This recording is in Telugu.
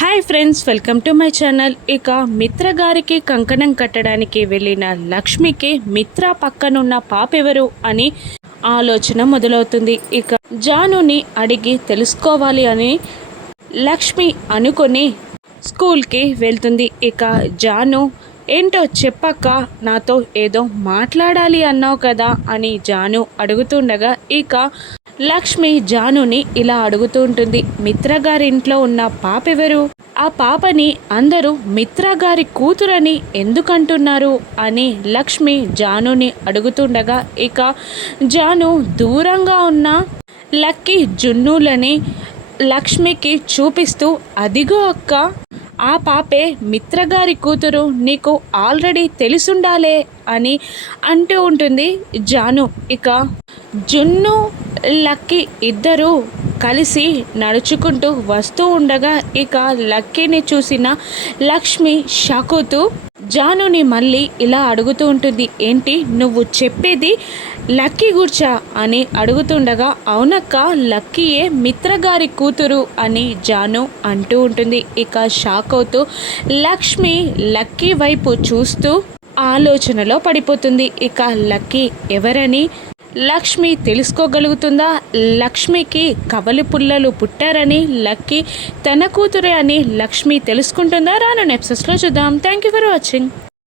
Hi friends, welcome to my channel. ఇక మిత్ర గారికి కంకణం కట్టడానికి వెళ్ళిన లక్ష్మికి మిత్ర పక్కనున్న పాపెవరు అని ఆలోచన మొదలవుతుంది. ఇక జానుని అడిగి తెలుసుకోవాలి అని లక్ష్మి అనుకొని స్కూల్కి వెళ్తుంది. ఇక జాను ఏంటో చెప్పక్క, నాతో ఏదో మాట్లాడాలి అన్నావు కదా అని జాను అడుగుతుండగా ఇక లక్ష్మి జానుని ఇలా అడుగుతూ ఉంటుంది. మిత్ర గారి ఇంట్లో ఉన్న పాప ఎవరు? ఆ పాపని అందరూ మిత్ర గారి కూతురని ఎందుకంటున్నారు అని లక్ష్మి జానుని అడుగుతుండగా ఇక జాను దూరంగా ఉన్న లక్కీ జున్నులని లక్ష్మికి చూపిస్తూ, అదిగో అక్క, ఆ పాపే మిత్రగారి కూతురు, నీకు ఆల్రెడీ తెలుసుండాలే అని అంటూ ఉంటుంది జాను. ఇక జున్ను లక్కీ ఇద్దరు కలిసి నడుచుకుంటూ వస్తూ ఉండగా ఇక లక్కీని చూసిన లక్ష్మి షాక్ అవుతూ జానుని మళ్ళీ ఇలా అడుగుతూ ఉంటుంది. ఏంటి నువ్వు చెప్పేది లక్కీ గుర్చా అని అడుగుతుండగా, అవునక్క, లక్కీయే మిత్రగారి కూతురు అని జాను అంటూ ఉంటుంది. ఇక షాక్ అవుతూ లక్ష్మి లక్కీ వైపు చూస్తూ ఆలోచనలో పడిపోతుంది. ఇక లక్కీ ఎవరని లక్ష్మి తెలుసుకోగలుగుతుందా? లక్ష్మికి కవలి పుల్లలు పుట్టారని లక్కీ తన కూతురే అని లక్ష్మి తెలుసుకుంటుందా? రాను ఎపిసోడ్స్లో చూద్దాం. Thank you for watching.